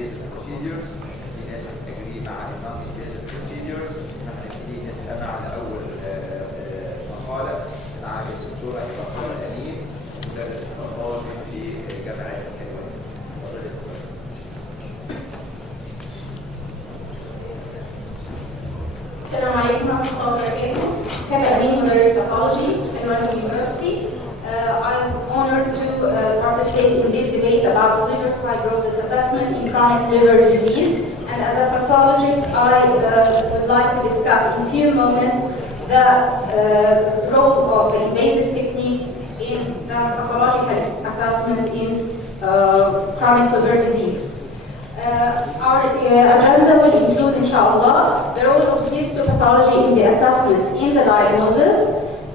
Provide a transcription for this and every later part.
invasive procedures. في ناس بتجري مع non invasive procedures. هنبتدي نستمع لأول مقالة مع الدكتورة إبراهيم أمين مدرس باثولوجي في جامعة حلوان. السلام عليكم ورحمة الله وبركاته. Kevin Amin, مدرس pathology at London University. I'm honored to participate in this debate about liver fibrosis assessment in chronic liver disease. And as a pathologist, I would like to discuss in a few moments the role of the invasive technique in the pathological assessment in chronic liver disease. Our agenda will include, inshallah, the role of histopathology in the assessment in the diagnosis,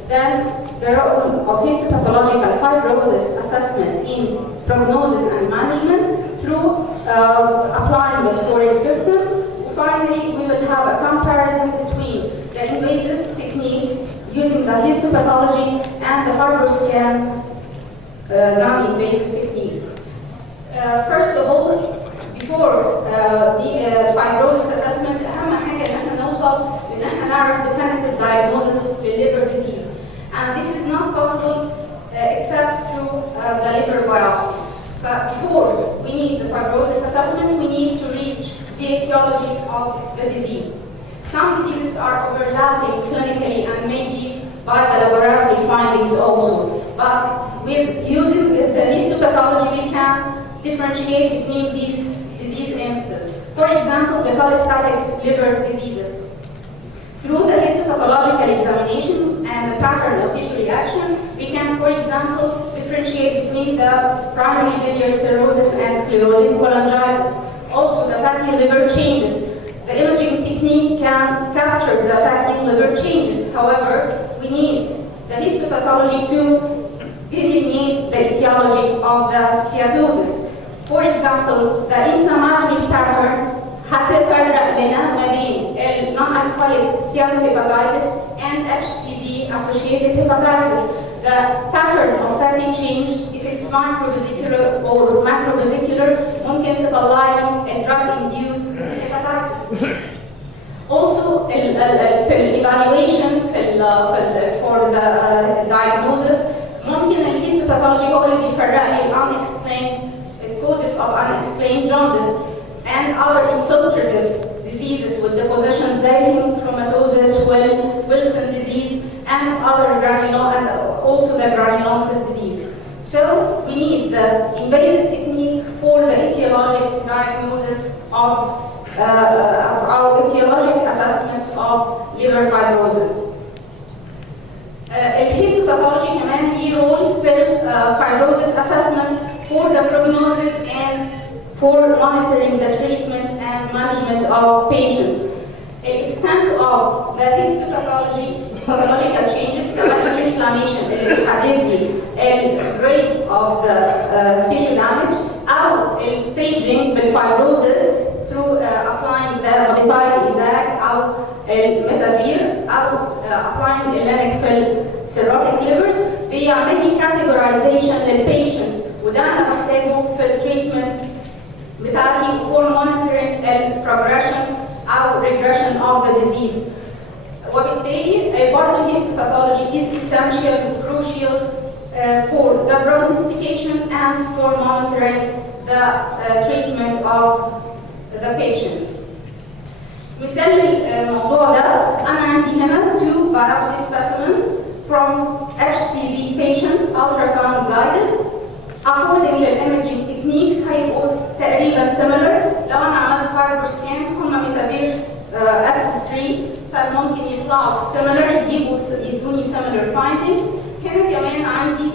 then the role of histopathological fibrosis assessment in prognosis and management through applying the scoring system. Finally, we will have a comparison between the invasive technique using the histopathology and the FibroScan non-invasive technique. First of all, before the fibrosis assessment, أهم حاجة إن احنا نوصل إن احنا نعرف definitive diagnosis للliver disease, and this is not possible except through the liver biopsy. But before we need the fibrosis assessment, we need to reach the etiology of the disease. Some diseases are overlapping clinically and maybe by the laboratory findings also. But with using the histopathology, we can differentiate between these disease entities. For example, the cholestatic liver diseases. Through the histopathological examination and the pattern of tissue reaction, we can, for example, differentiate between the primary biliary cirrhosis and sclerosing cholangitis. Also, the fatty liver changes. The imaging technique can capture the fatty liver changes. However, we need the histopathology to delineate the etiology of the steatosis. For example, the inflammatory pattern هتفرق لنا ما بين non-alcoholic steatohepatitis and HCV associated hepatitis. The pattern of fatty change, if it's microvesicular or macrovesicular, ممكن تطلع لي drug-induced hepatitis. Also, في evaluation for the diagnosis, ممكن الhistopathology هو اللي بيفرق لي unexplained causes of unexplained jaundice and other infiltrative diseases with depositions زي hemochromatosis, Wilson disease, and other and also the granulomatous disease. So we need the invasive technique for the etiologic diagnosis of our etiologic assessment of liver fibrosis. الhistopathology كمان ليه role في fibrosis assessment for the prognosis and for monitoring the treatment and management of patients. The extent of the histopathological changes سواء inflammation اللي بتحدد لي الريت of the tissue damage أو staging بالfibrosis through applying the modified ISAC أو الميتافير أو applying Lennox-Fill cirrhotic livers بيعمل لي categorization للpatients، وده أنا بحتاجه في التريتمنت بتاعتي for monitoring the progression أو regression of the disease. وبالتالي برضه histopathology is essential and crucial for the prognostication and for monitoring the treatment of the patients. مثال الموضوع ده أنا عندي هنا 2 biopsy specimens from HCV patients ultrasound guided. According to imaging techniques هيبقوا تقريبا similar. لو أنا عملت FibroScan هم ميتافير F3 فممكن يطلعوا similar يدوني similar findings. هنا كمان عندي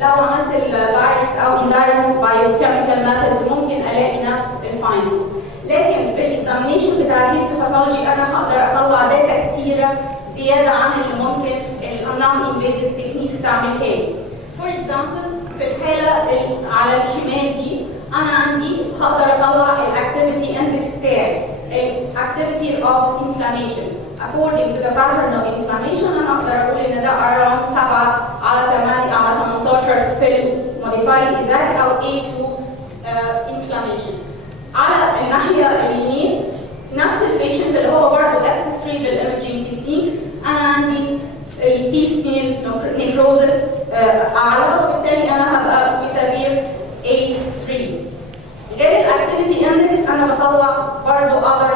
لو عملت الدايركت أو indirect biochemical methods ممكن ألاقي نفس الفايندينجز. لكن بالاكزامينيشن بتاع الهيستوباثولوجي انا هقدر اطلع داتا كتيره زياده عن اللي ممكن النون انفيزيف تكنيكس تعملها لي. فور اكزامبل في الحاله على الشمال دي انا عندي هقدر اطلع الاكتيفيتي اندكس بتاعي الاكتيفيتي اوف انفلاميشن according to the pattern of inflammation انا اقدر اقول ان ده around 7 على 8 على 18 في الموديفايد إزاك او A2 inflammation. الناحيه اليمين نفس البيشنت اللي هو برضه F3 بالايمجنج تكنيكس، انا عندي البيس ميل نيكروزس اعلى، وبالتالي انا هبقى ميتافير A3. غير الاكتيفيتي اندكس انا بطلع برضه other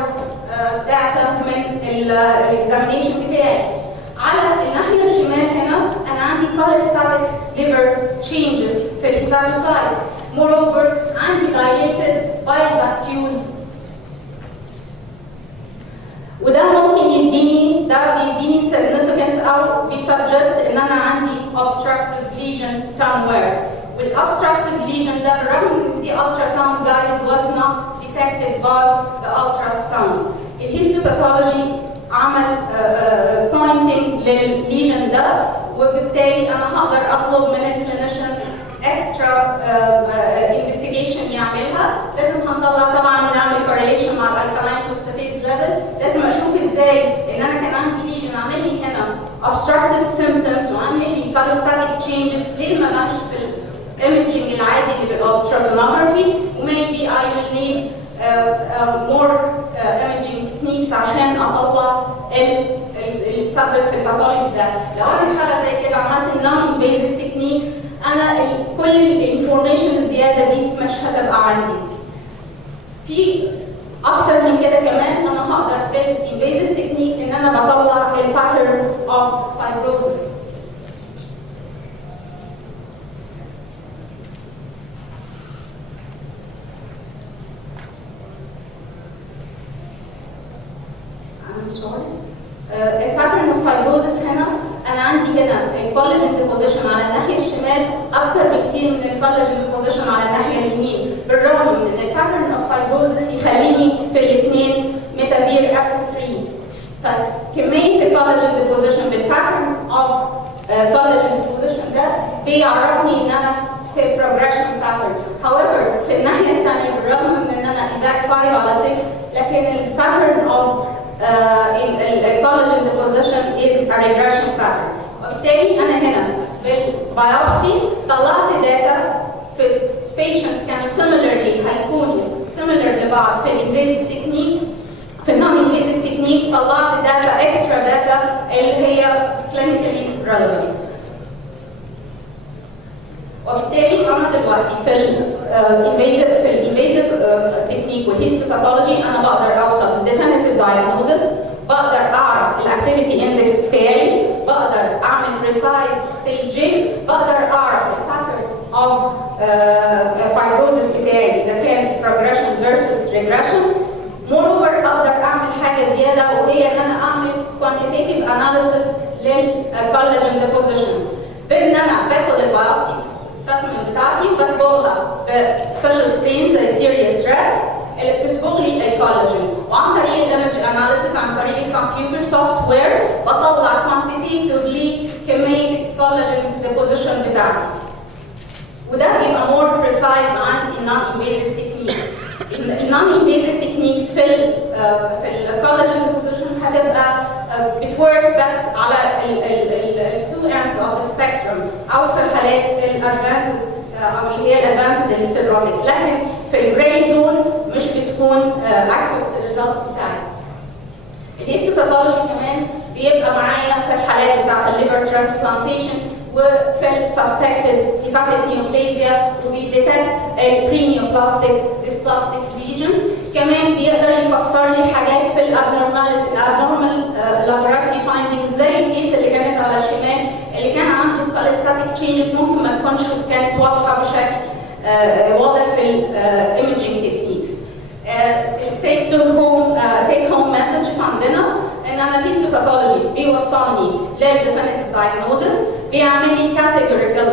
داتا من الاكزامينيشن بتاعي. على الناحيه الشمال هنا انا عندي cholestatic liver changes في الهيباتوسايتس. moreover عندي dilated bile ductules، وده ممكن يديني significance او بيسجست ان انا عندي obstructive lesion somewhere. والobstructive lesion ده بالرغم ان دي ultrasound guided was not detected by the ultrasound. الهيستوباثولوجي عمل pointing للليجن ده، وبالتالي انا هقدر اطلب من الكلينيشن اكسترا انفستيجيشن يعملها. لازم هنطلع طبعا نعمل correlation مع الالكالاين فوسفاتيز ليفل. لازم اشوف ازاي ان انا كان عندي ليجن عامل لي هنا obstructive symptoms وعامل لي cholestatic changes، ليه ما بانش في الايمجنج العادي اللي بالالتراسونوجرافي. وmaybe I will need more imaging techniques عشان اطلع اللي تسبب في الباثولوجي ده. لو انا حاله زي كده عملت non invasive techniques، انا كل الانفورميشن الزياده دي مش هتبقى عندي. في اكتر من كده كمان انا هقدر بالانفيزيف تكنيك ان انا بطلع الباترن اوف فايبروزس. الباترن اوف فايبروزس هنا انا عندي هنا الكولاجين ديبوزيشن على الناحيه الشمال اكتر بكتير من الكولاجين ديبوزيشن على الناحيه اليمين، بالرغم من ان الباترن اوف فايبروزس يخليني في الاثنين ميتافير F3. فكميه الكولاجين ديبوزيشن بالباترن اوف كولاجين ديبوزيشن ده بيعرفني ان انا في progression pattern. However في الناحيه الثانيه بالرغم من ان انا exact 5 على 6، لكن الباترن اوف الكولاجين ديبوزيشن is a regression pattern. وبالتالي انا هنا بالبيوبسي طلعت داتا في patients كانوا similarly هيكونوا similar لبعض في الانفيزيف تكنيك. في النون انفيزيف تكنيك طلعت داتا اكسترا داتا اللي هي clinically relevant. وبالتالي انا دلوقتي في الانفيزيف تكنيك والهيستوباثولوجي انا بقدر اوصل لديفينيتيف دايجنوزس، بقدر اعرف الاكتيفيتي اندكس بتاعي، بقدر اعمل بريسايز ستيجنج، بقدر اعرف الباترن اوف فايبروزس بتاعي اذا كان progression versus regression. moreover اقدر اعمل حاجه زياده وهي ان انا اعمل quantitative analysis للكولاجين ديبوزيشن، بان انا باخد البيوبسي السبيسيمن بتاعتي وبصبغها بسبيشال ستين زي سيريس ريد اللي بتصبغ لي الكولاجين، وعن طريق الايمج اناليسيس عن طريق الكمبيوتر سوفت وير بطلع كوانتيتيفلي كميه الكولاجين ديبوزيشن بتاعتي. وده بيبقى مور بريسايز عن النون انفيزيف تكنيكس. النون انفيزيف تكنيكس في الكولاجين ديبوزيشن هتبقى بتورك بس على التو ends of the spectrum او في حالات الادفانسد او اللي هي الادفانسد السيروميك، لكن في الجراي زون مش بتكون اكتف الريزلتس بتاعتي. الهيستوباثولوجي كمان بيبقى معايا في الحالات بتاعت الليفر ترانسبلانتيشن وفي السسبكتد هيباتيك نيوبلازيا، وبيديتكت البرينيوبلاستيك ديسبلاستيك ليجنز. كمان بيقدر يفسر لي حاجات في الابنورمال لابوراتوري فايندينجز زي الكيس اللي كانت على الشمال اللي كان عنده كوليستاتيك تشينجز ممكن ما تكونش كانت واضحه بشكل واضح في الايمجنج تكنيكس. التيك هوم مسجز عندنا ان انا الهيستوباثولوجي بيوصلني للديفينيتيف دايجنوزس، بيعمل لي categorical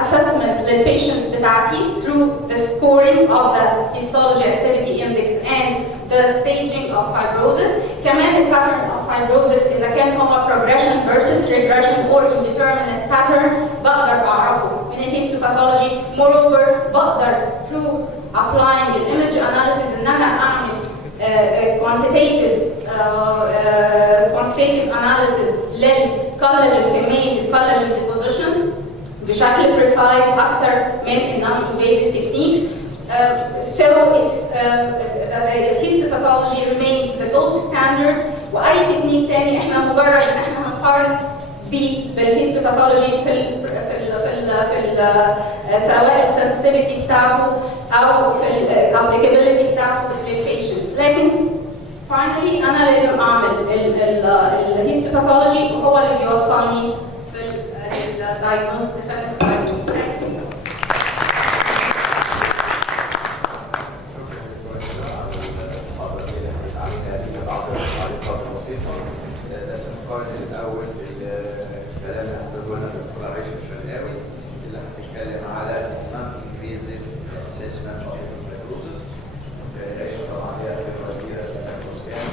assessment للبيشنتس بتاعتي through the scoring of the histology activity index and the staging of fibrosis. كمان ال pattern of fibrosis إذا كان هو progression versus regression or indeterminate pattern بقدر أعرفه من الهيستوباثولوجي. moreover بقدر through applying the image analysis إن أنا أعمل quantitative analysis للكولاجين كمية الكولاجين deposition بشكل precise أكثر من النون invasive techniques. So the histopathology remains the gold standard. واي تكنيك تاني احنا مجرد ان احنا هنقارن بالهيستوباثولوجي سواء السنسيتيفيتي بتاعته او في الابليكابيلتي بتاعته للبيشنتس. لكن finally انا لازم اعمل الهيستوباثولوجي وهو اللي بيوصلني في الدايجنوز ديفينيتيف دايجنوز. الاول الكلام اللي هتقوله لنا الدكتوره عائشه الشرقاوي اللي هتتكلم على non invasive assessment of tuberculosis. عائشه طبعا ليها خبره كبيره في الاسكان،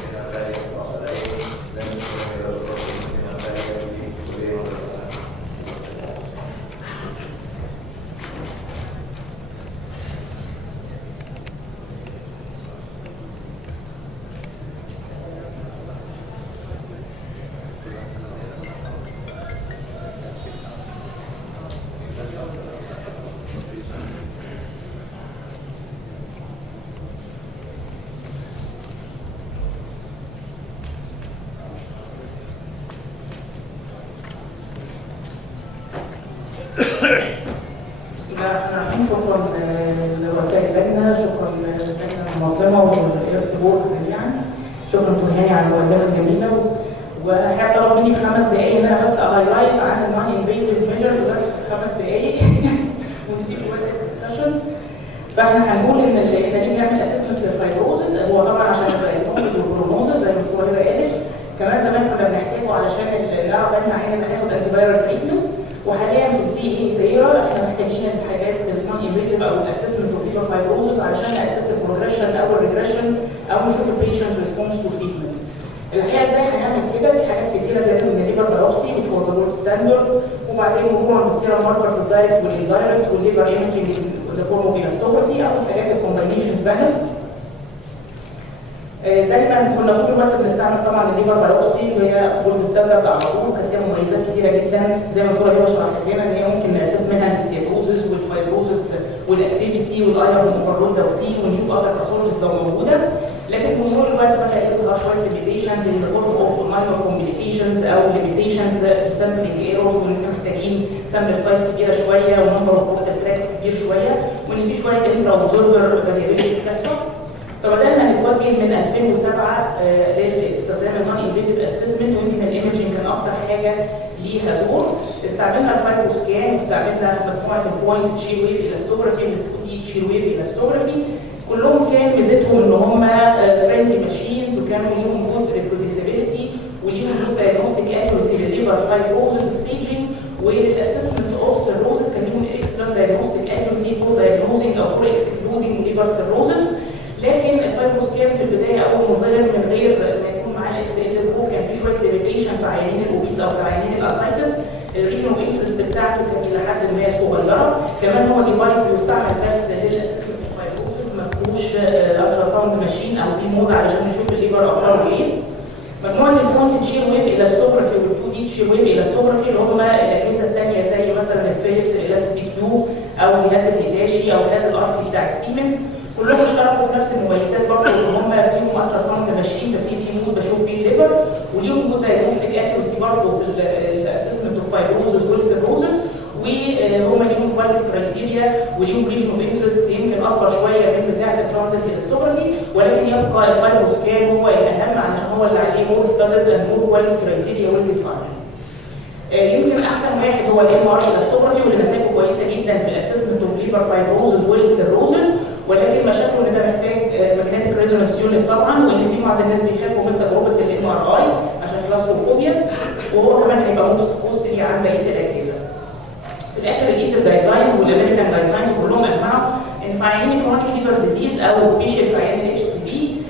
هنا غاليه في القصريه لان هنا غاليه في الكليه. شكرا لرؤساء اللجنه، شكرا للجنه المنظمه والإدارة البورد جميعا، شكرا تهاني على المقدمه الجميله. وهحب طلب مني ب5 دقائق ان انا بس اهايلايت عن النون انفيزيف ميجرز بس 5 دقائق ونسيب وقت الدسكشن. فاحنا هنقول ان اللي بيعمل اسسمنت للفايبروزز هو طبعا عشان الدايجنوستيك والبروجنوزز زي ما الدكتوره هبه قالت، كمان زمان كنا بنحتاجه علشان نعرف احنا هناخد انتي فايرال تريتمنت، وحاليا في الدي اي زيرو احنا محتاجين الحاجات النون انفيزيف او الاسسمنت اوف ليفر فايبروزز علشان ناسس البروجريشن او الريجريشن او نشوف البيشنت ريسبونس تو تريتمنت. الحقيقه ازاي هنعمل كده؟ في حاجات كتيره جدا من الليفر بايوبسي which was the gold standard، وبعدين مجموعه من السيرم ماركرز الدايركت والاندايركت والليفر ايمجنج والكولوموجينستوجرافي او الحاجات الكومباينيشنز بانلز. دايما كنا طول الوقت بنستعمل طبعا الليفر بايوبسي اللي هي جولد ستاندرد على طول، كانت ليها مميزات كتيره جدا زي ما الدكتوره هبه شرحت لنا ان هي ممكن ناسس منها الستيروزس والفايبروزس والاكتيفيتي والايرون اوفرلود لو في، ونشوف اذر باثولوجيز لو موجوده. لكن في مرور الوقت بدا يظهر شويه ليميتيشنز ان ذا فورم اوف ماينور كومبليكيشنز او ليميتيشنز في سامبلنج ايرورز، وان احنا محتاجين سامبل سايز كبيره شويه ونمبر اوف بروتين تراكس كبير شويه، وان في شويه انترا اوبزرفر فاريابيلتي بتحصل. فبدانا نتوجه من 2007 لاستخدام النون انفيزيف اسسمنت، ويمكن الايمجنج كان اكتر حاجه ليها دور. استعملنا الفايبروسكان واستعملنا مجموعه البوينت شير ويف الاستوجرافي والتوتي شير ويف الاستوجرافي. كلهم كان ميزتهم ان هم فريندلي ماشينز وكانوا ليهم جود ريبروديوسيبيليتي وليهم جود دايجنوستيك اكيورسي للليفر فايبروزس ستيجنج، وللاسسمنت اوف سيروزس كان ليهم اكسلنت دايجنوستيك اكيورسي فور دايجنوزنج او فور اكسكلودنج ليفر سيروزس. لكن الفايبروسكان في البدايه اول ما ظهر من غير ما يكون معاه الاكس ال جروب كان في شويه ليميتيشنز في عيانين الاوبيس او في عيانين الاسايتس. الريجن اوف انترست بتاعته كان الى حد ما صغيره، كمان هو ديفايس بيستعمل بس للاسسمنت اوف فايبروسس، ما فيهوش الترا ساوند ماشين او بي مود علشان نشوف الليفر اخباره ايه. مجموعه البوينت شير ويف الاستوجرافي والتو دي شير ويف الاستوجرافي اللي هم الاجهزه الثانيه زي مثلا الفيليبس الالاستيك كيوب او جهاز الهيداشي او جهاز الار في بتاع السيمنز، كلهم اشتركوا في نفس المميزات برضه ان هم فيهم الترا ساوند ماشين، ففي بي مود بشوف بيه الليفر، وليهم جود دايجنوستيك اكيورسي برضه في الاسسمنت اوف فايبروزس والسيروزس، وهم ليهم كواليتي كرايتيريا وليهم ريجن اوف انترست يمكن اصغر شويه من بتاعه الترانزيت الاستوجرافي، ولكن يبقى الفايبروسكان هو الاهم علشان هو اللي عليه مور ستاتس اند مور كواليتي كرايتيريا ويل ديفايند. يمكن احسن واحد هو الام ار اي الاستوجرافي واللي نتائجه كويسه جدا في الاسسمنت اوف ليفر فايبروزس والسيروزس، ولكن مشاكله ان ده محتاج ماجنتيك ريزونانس يونت طبعا، وان في بعض الناس بيخافوا من تجربه الام ار اي عشان كلاستروفوبيا، وهو كمان هيبقى موستلي عن بقيه الاجهزه. في الاخر الايسر جايد لاينز والامريكان جايد لاينز كلهم اجمعوا ان في عيان كرونيك ليفر ديزيز او سبيشال في عيان الاتش سي بي،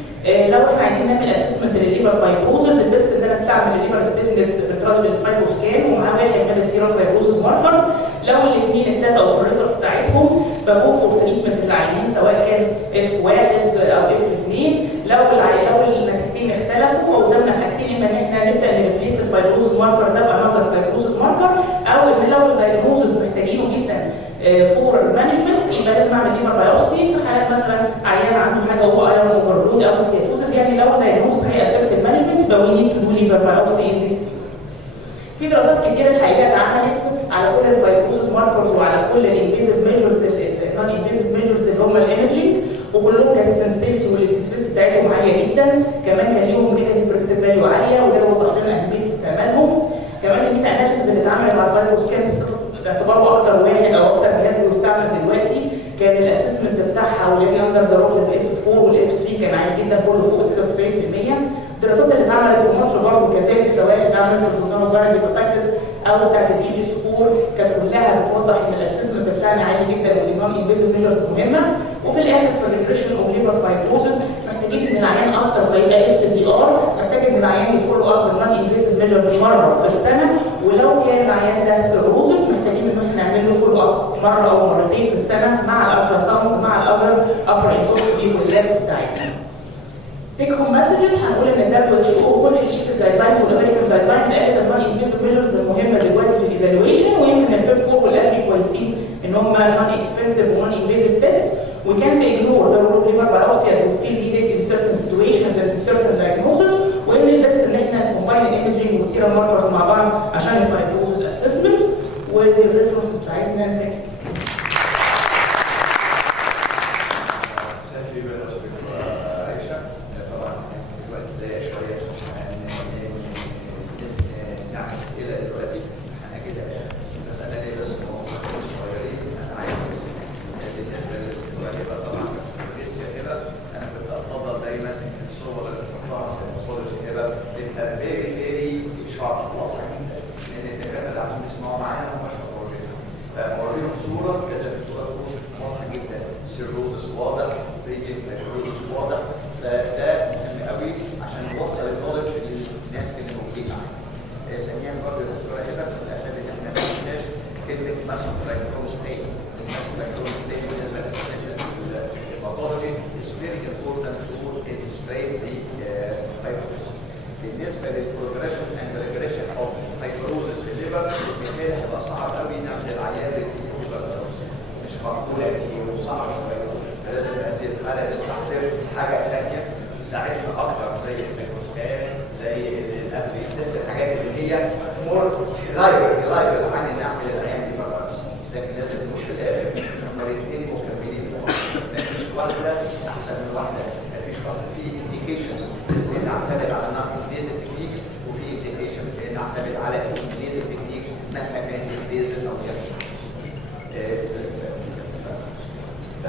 لو احنا عايزين نعمل اسسمنت للليفر فايبروزس البيست ان انا استعمل الليفر ستيفنس بالترادل الفايبروسكان ومعاه واحد من السيرم فايبروزس ماركرز. لو الاثنين اتفقوا في الريزلتس بتاعتهم بجو فور تريتمنت للعيانين سواء كان F1 او F2. لو النتيجتين اختلفوا فقدامنا حاجتين، اما ان احنا نبدا نريبليس الفايبروزس ماركر ده بانذر فايبروزس ماركر، او ان لو الدايجنوزس محتاجينه جدا فور الليفر مانجمنت يبقى لازم اعمل ليفر بايوبسي في حالات مثلا عيان عنده حاجه هو ايرون اوفرلود او ستياتوسس، يعني لو الدايجنوز هيأفكت المانجمنت يبقى وي نيد تو دو ليفر بايوبسي ان ذيس. في دراسات كتير الحقيقه اتعملت على كل الفايبروزس ماركرز وعلى كل الانفيزيف ميجرز النون انفيزيف ميجرز اللي هم الايمجنج، وكلهم كانت السنسيتيفيتي والسبيسيفيستي بتاعتهم عاليه جدا، كمان كان ليهم نيجاتيف بريدكتيف فاليو عاليه، وده وضح لنا اهميه استعمالهم. كمان الميتا اناليسيز اللي اتعملت على الفايبروسكان باعتباره اكتر واحد او اكتر جهاز بيستعمل دلوقتي، كان الاسسمنت بتاعها واللي اندر ذا روك الاف 4 والاف 3 كان عالي جدا، كله فوق 96%. الدراسات اللي اتعملت في مصر برضه كذلك، سواء اتعملت في الجورنال فايرال هيباتايتس او بتاعت الاي جي سكور، كانت كلها بتوضح ان الاسسمنت بتاعنا عالي جدا والنون انفيزيف ميجرز مهمه. وفي الاخر في الريجريشن اوف ليفر فايبروزس محتاجين ان العيان افتر ما يبقى اس دي ار، محتاج ان العيان يفولو اب النون انفيزيف ميجرز مره في السنه، ولو كان العيان ده سيروزس محتاجين ان احنا نعمل له فولو اب مره او مرتين في السنه مع الالترا ساوند ومع الاذر ابر اندوسكوبي واللابس بتاعتنا. تيك هوم مسجز هنقول ان الدبليو اتش او كل الايس جايد لاينز والامريكان جايد لاينز قالت النون انفيزيف ميجرز المهمه دلوقتي في الايفالويشن، ويمكن الفيب 4 والالبي كويسين ان هم نون اكسبنسيف ونون انفيزيف تيست. We can't ignore the role of liver biopsy and still needed in certain situations and in certain diagnoses، وان البست ان احنا نكومباين الايمجنج والسيرم ماركرز مع بعض عشان الفايبروزس اسسمنت. ودي الريفرنس بتاعتنا.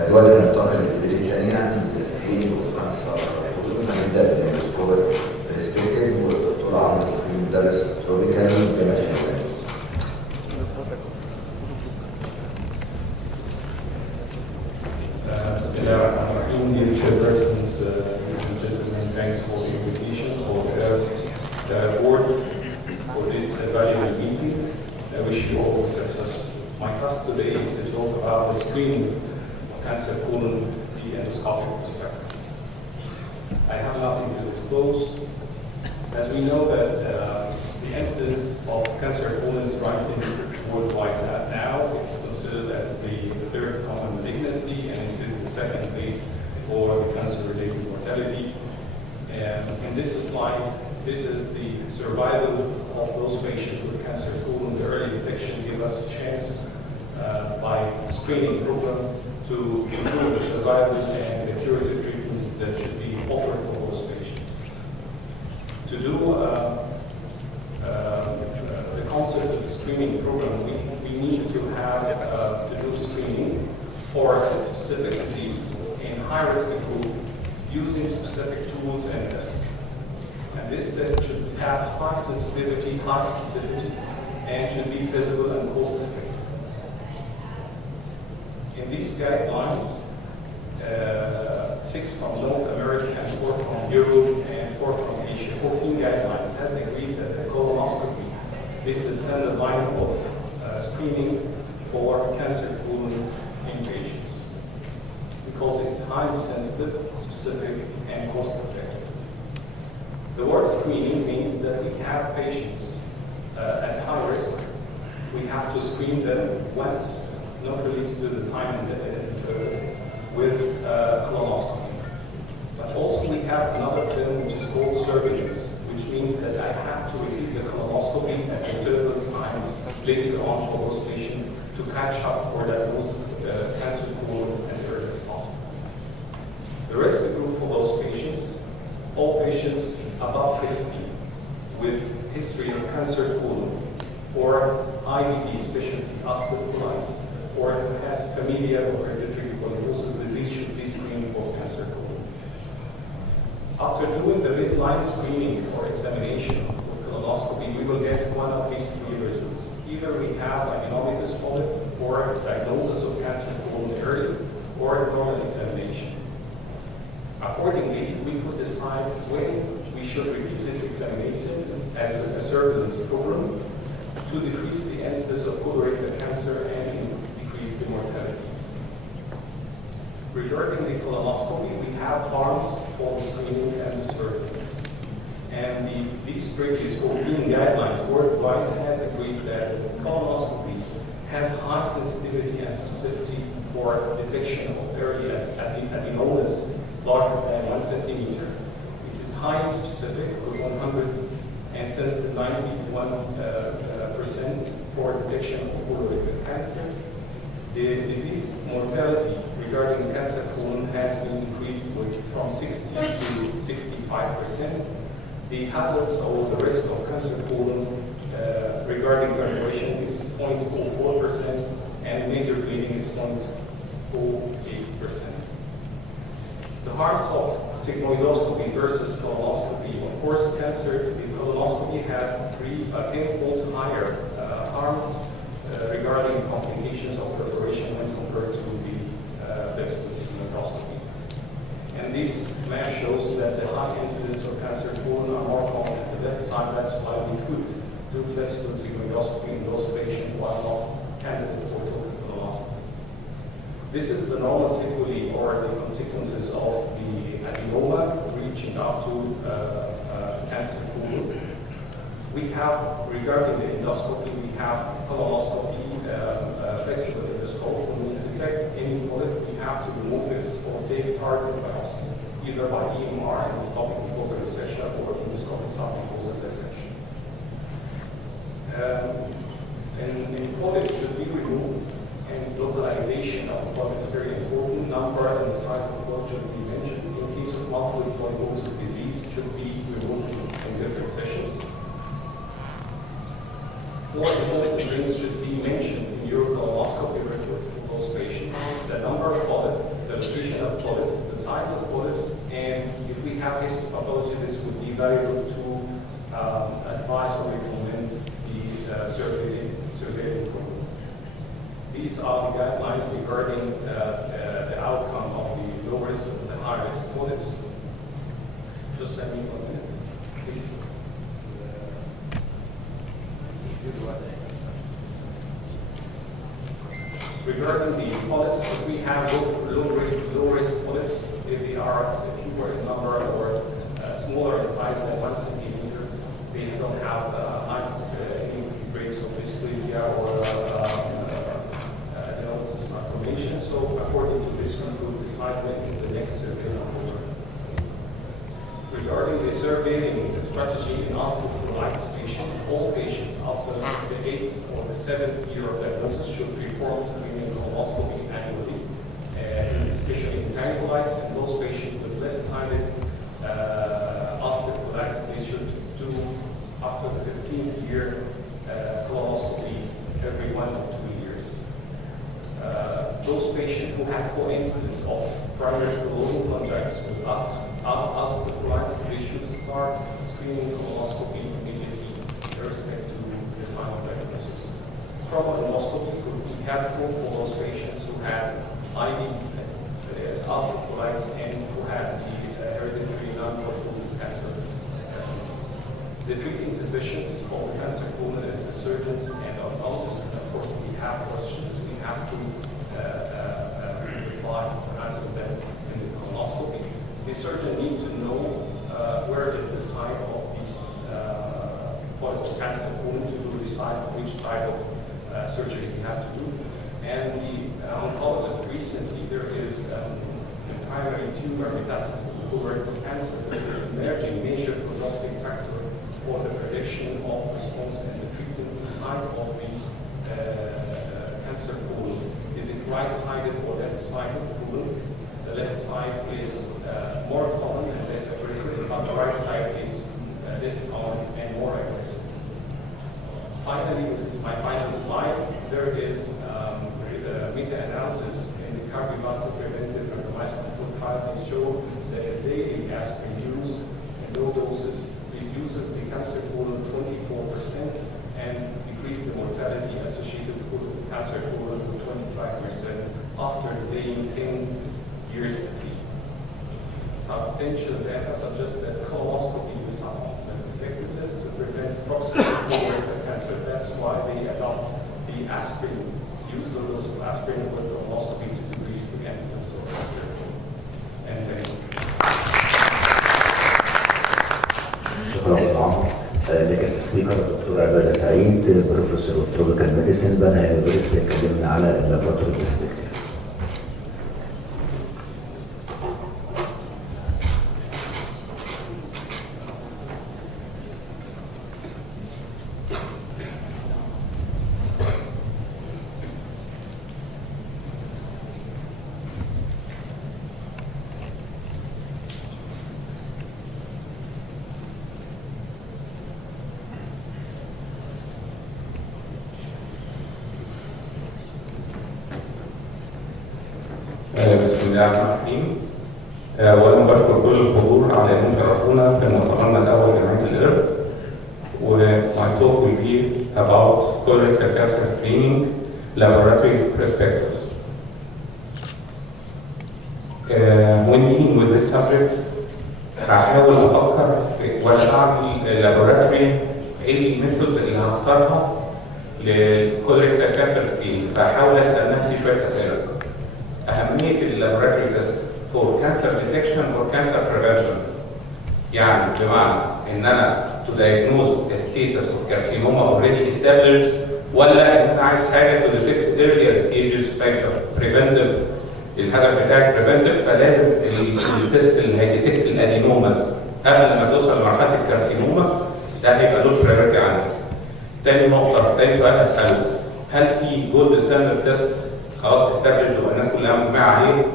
دلوقتي هننتقل للفيديو الثانيه التسخين والخمسه هنبدا في الاندوسكوبيك برسبكتيف والدكتور عمرو مدرس تروبيكال جامعه حلوان. بسم الله الرحمن الرحيم. Dear chairpersons, ladies and gentlemen, thanks for the invitation for the board for this valuable meeting. I wish you all success. My task today is to talk about the screening of cancer colon via endoscopic perspectives. I have nothing to disclose. As we know that the incidence of cancer colon is rising worldwide now. It's considered as the third common malignancy, and it is the second place for the cancer-related mortality. In this slide, this is the survival of those patients with cancer colon. The early detection gives us a chance by screening program to improve the survival and the curative treatment that should be offered for those patients. To do the concept of the screening program, we need to have to do screening for a specific disease in high-risk group using specific tools and tests. And this test should have high sensitivity, high specificity, and should be feasible and cost-effective. In these guidelines, 6 from North America and 4 from Europe and 4 from Asia, 14 guidelines has agreed that the colonoscopy is the standard line of screening for cancer colon in patients because it's highly sensitive, specific, and cost-effective. The word screening means that we have patients at high risk. We have to screen them once not related to the time and with colonoscopy. But also we have another term which is called surveillance, which means that I have to repeat the colonoscopy at interval times later on for those patients to catch up for diagnose cancer colon as early as possible. The rescue group for those patients, all patients above 50 with history of cancer colon or IBD, specialty ulcerative colitis, or has familial or hereditary polyposis disease should be screened for cancer colon. After doing the baseline screening or examination with colonoscopy, we will get one of these three results. Either we have adenomatous polyp or diagnosis of cancer colon early, or normal examination. Accordingly, we could decide when we should repeat this examination as a surveillance program to decrease the incidence of colorectal cancer and decrease the mortalities. Regarding the colonoscopy, we have arms for the screening and the surveillance. And these previous 14 guidelines worldwide has agreed that colonoscopy has high sensitivity and specificity for detection of early adenomas larger than 1 centimeter. It is highly specific with 100 and sensitive 91% for detection of colorectal cancer. The disease mortality regarding cancer colon has been increased from 60 to 65%. The hazards or the risk of cancer colon regarding graduation is 0.04% and major bleeding is 0.08%. The harms of sigmoidoscopy versus colonoscopy. Of course, cancer, the colonoscopy has 10-fold higher harms regarding complications of perforation when compared to the flexible sigmoidoscopy. And this map shows that the high incidence of cancer colon are more common at the left side. That's why we could do flexible sigmoidoscopy in those patients who are not candidate for total colonoscopy. This is the normal sequelae or the consequences of the adenoma reaching up to cancer colon. We have, regarding the endoscopy, we have colonoscopy, flexible endoscope. When we detect any polyp, we have to remove this or take target biopsy, either by EMR, endoscopic mucosal resection, or endoscopic submucosal resection. And polyps should be removed. And localization of the polyp is very important. Number and the size of the polyp should be mentioned. In case of multiple polyposis disease, it should be removed in different sessions. 4 important things should be mentioned in your colonoscopy report for those patients. The number of polyps, the location of polyps, the size of polyps, and if we have histopathology, this would be valuable to advise or recommend the surveillance program. These are the guidelines regarding the outcome of the low risk and the high risk polyps. Just let me 1 minute, please. Regarding the polyps, if we have low risk polyps, if they are fewer in number or smaller in size than 1 centimeter, they don't have high rates of dysplasia or malformation. So according to this, we will decide when is the next surveillance program. Regarding the surveilling strategy in ulcerative colitis patients, all patients after the 8th or the 7th year of diagnosis should perform screening colonoscopy annually, especially in pancreatitis, and those patients with left-sided ulcerative colitis, they should do after the 15th year colonoscopy every 1 or 2 years. Those patients who have coincidence of primary sclerosing cholangitis with ulcerative colitis, they should start screening colonoscopy immediately with respect to the time of diagnosis. Colonoscopy could be helpful for those patients who have IBD, ulcerative colitis, and who have the hereditary non-polyposis cancer disease. The treating physicians of the cancer colon is the surgeons and oncologists, and of course we have questions. We have to reply or answer them in the colonoscopy. The surgeon needs to know where is the site of this polyposis cancer colon to decide which type of surgery you have to do. And the oncologist recently, there is primary tumor metastasis in colorectal cancer that is emerging major prognostic factor for the prediction of response and the treatment side of the cancer pool. Is it right-sided or left-sided pool? The left side is more common and less aggressive, but the right side is less common and more aggressive. Finally, this is my final slide. There is meta-analysis in the cardiovascular preventive randomized control trial that show that daily aspirin use in low doses reduces the cancer colon 24% and decreases the mortality associated with cancer colon to 25% after delaying 10 years at least. Substantial data suggests that colonoscopy is somewhat effectiveness to prevent proximal colorectal cancer. That's why they adopt the aspirin, use low dose of aspirin with colonoscopy to decrease the incidence of cancer. And thank you. شكرا للعمر. next speaker دكتور عبادة سعيد بروفيسور اوف تروبيكال ميديسن بنها يونيفرستي اتكلمنا على اللابوراتوري برسبكتيف. بسم الله الرحمن الرحيم. وانا بشكر كل الحضور على انهم شرفونا في مؤتمرنا الاول جمعيه الارث. My talk will be about colorectal cancer screening laboratory perspectives. When dealing with this subject, هحاول افكر وانا بعمل اللابوراتوري ايه الميثودز اللي هختارها للكولريكتال كانسر سكرينينج، فهحاول اسال نفسي شويه اسئله. أهمية اللابوراتوري تيست فور كانسر ديتكشن اور كانسر بريفنشن، يعني بمعنى إن أنا to diagnose a status of carcinoma already established، ولا إن أنا عايز حاجة to detect earlier stages factor preventive. الهدف بتاعي preventive، فلازم التيست اللي هيديتكت الأدينوماز قبل ما توصل لمرحلة الكارسينوما ده هيبقى له برايورتي عندي. تاني سؤال هسأله، هل في جولد ستاندرد تيست خلاص استابليشد والناس كلها مجمعه عليه؟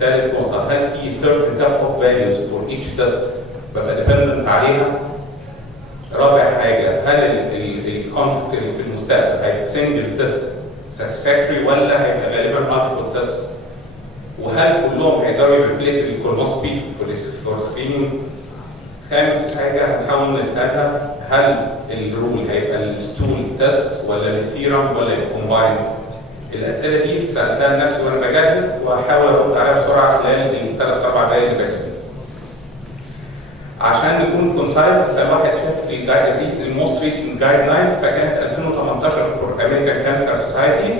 ثالث نقطه، هل في certain cup of values for each test ببقى ديبندنت عليها؟ رابع حاجه، هل الكونسبت اللي في المستقبل هيبقى سنجل تيست ساتسفاكتوري ولا هيبقى غالبا مالتيبل تيست؟ وهل كلهم هيقدروا يريبليس الكولونوسكوبي فور سكريننج؟ خامس حاجه هنحاول نسالها، هل الرول هيبقى الستول تيست ولا السيرم ولا الكومبايند؟ الاسئله دي سالتها لنفسي وانا بجهز وهحاول ارد عليها بسرعه خلال الثلاث اربع دقائق اللي باقيين. عشان نكون كونسايز، فالواحد شاف الموست ريسنت جايد لاينز فكانت 2018 فور امريكان كانسر سوسايتي،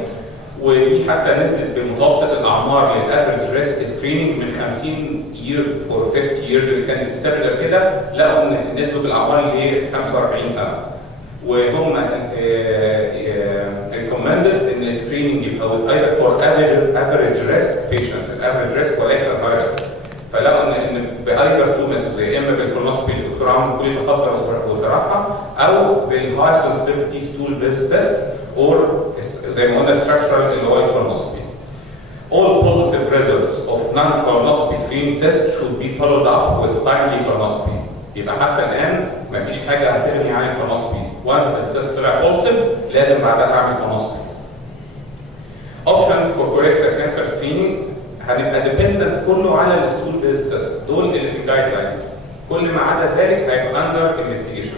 ودي حتى نزلت بمتوسط الاعمار للافرج ريسك سكريننج من 50 يير فور 50 ييرز اللي كانت استابلر كده، لقوا ان نزلوا بالاعمار اللي هي 45 سنه. وهم recommended ان السكريننج يبقى either for average risk patients، average risk وليس high risk. فلقوا ان بايذر تو ميثودز، يا اما بالكولونوسكوبي اللي الدكتور عمرو كلي تفضل وشرحها، او بالهاي سنسيتيفيتي ستول بيست تيست، اور زي ما قلنا structural اللي هو الكولونوسكوبي. All positive results of non-colonoscopy screening test should be followed up with timely colonoscopy. يبقى حتى الان مفيش حاجه هتغني عن الكولونوسكوبي. وانس التست طلع بوزيتيف لازم بعدها اعمل كولونوسكوبي. Options for colorectal cancer screening هنبقى ديبندنت كله على الستول بيست تيست، دول اللي في الجايد لاينز. كل ما عدا ذلك هيبقى اندر انفستيجيشن.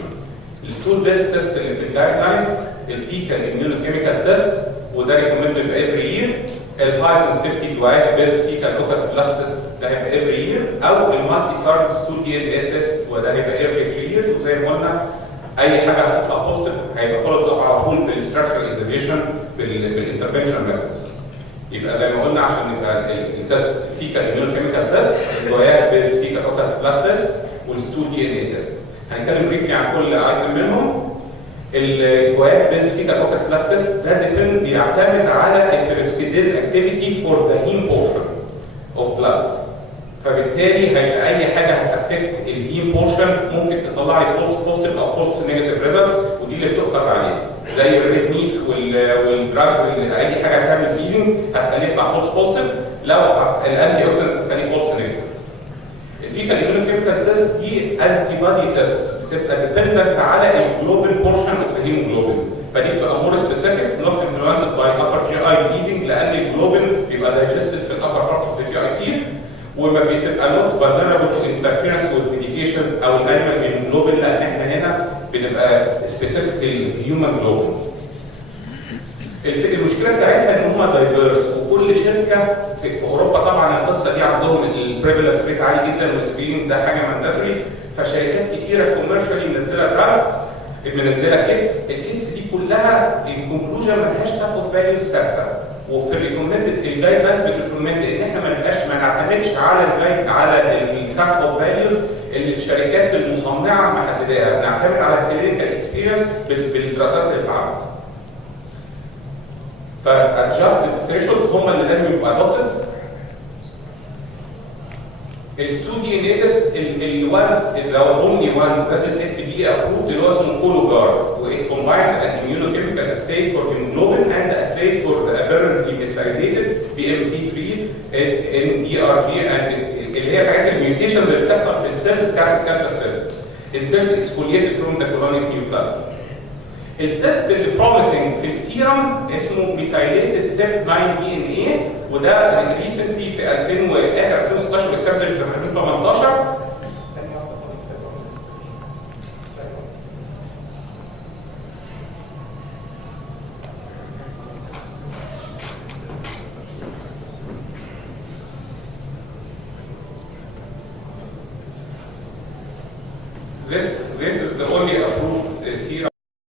الستول بيست تيست اللي في الجايد لاينز الفيكال اميونوكيميكال تيست، وده ريكومندد افري يير. الهاي سنسيتيفيتي جوايد بيست فيكال اوكال بلاس تيست ده هيبقى افري يير، او المالتي كارد ستول دي ان اس تيست وده هيبقى افري 3 ييرز. وزي ما قلنا اي حاجه هتطلع بوزيتيف هيبقى فولو اب على طول بالستراكشر اكزامينشن بالانترفنشن ميثودز. يبقى زي ما قلنا عشان يبقى التست فيكال اميونوكيميكال تيست، الجوايد بيست فيكال اوكال بلاس تيست، والستول دي ان اي تيست. هنتكلم بريفلي عن كل ايتم منهم. الجواب بيزد فيكال اوكر بلاد تيست ده بيعتمد على البيرستيديز اكتيفيتي فور ذا هيم بورشن اوف بلاد. فبالتالي هيبقى اي حاجه هتافكت الهيم بورشن ممكن تطلع لي فولس بوزيتيف او فولس نيجاتيف ريزلتس، ودي اللي بتؤخذ عليها زي الريد ميت والدراجز اللي اي حاجه هتعمل هيلينج هتخليه يطلع فولس بوزيتيف، لو الانتي اوكسيدنتس هتخليه فولس نيجاتيف. الفيكال ايميونوكيميكال تيست دي انتي بادي تيست بتبقى ديبندنت على الجلوبين بورشن اوف ذا هيموجلوبين، فدي بتبقى مور سبيسيفيك نوت انفلونسد باي upper GI bleeding لان الجلوبين بيبقى دايجستد في الابر بارت اوف ذا GI وما بتبقى نوت vulnerable to interference with medications او الانيمال هيموجلوبين لان احنا هنا بنبقى سبيسيفيك للهيومن جلوبين. المشكله بتاعتها ان هم دايفيرس وكل شركه في اوروبا طبعا القصه دي عندهم البريفالنس ريت عالي جدا والسكريننج ده حاجه مانداتوري، فشركات كتيره كوميرشالي منزله دراجز منزله كيتس، الكيتس دي كلها الكونكلوجن مالهاش تاب اوف فاليوز ثابته، وفي الريكومندد الجايد لاينز بتريكومند ان احنا ما نعتمدش على الجايد على الكات اوف فاليوز اللي الشركات المصنعه محدداها، بنعتمد على الكلينيكال اكسبيرينس بالدراسات اللي اتعملت. فادجستد ثريشولدز هم اللي لازم يبقوا ادوبتد. الستودي نيتس الوانز لو اونلي وان ذات از اف دي ابروفد اللي هو اسمه كولوجارد وات كومباينز ان immunochemical assay for hemoglobin and assays for the apparently methylated BMP3 and DRG and اللي هي حاجات الميوتيشنز اللي بتحصل في السيلز بتاعت الكانسر سيلز. السيلز exfoliated from the colonic nuclei. التست اللي بروميسنج في السيرم اسمه ميثايليتد سيب 9 دي ان اي، وده ريسنتلي في 2016 واستبدل في 2018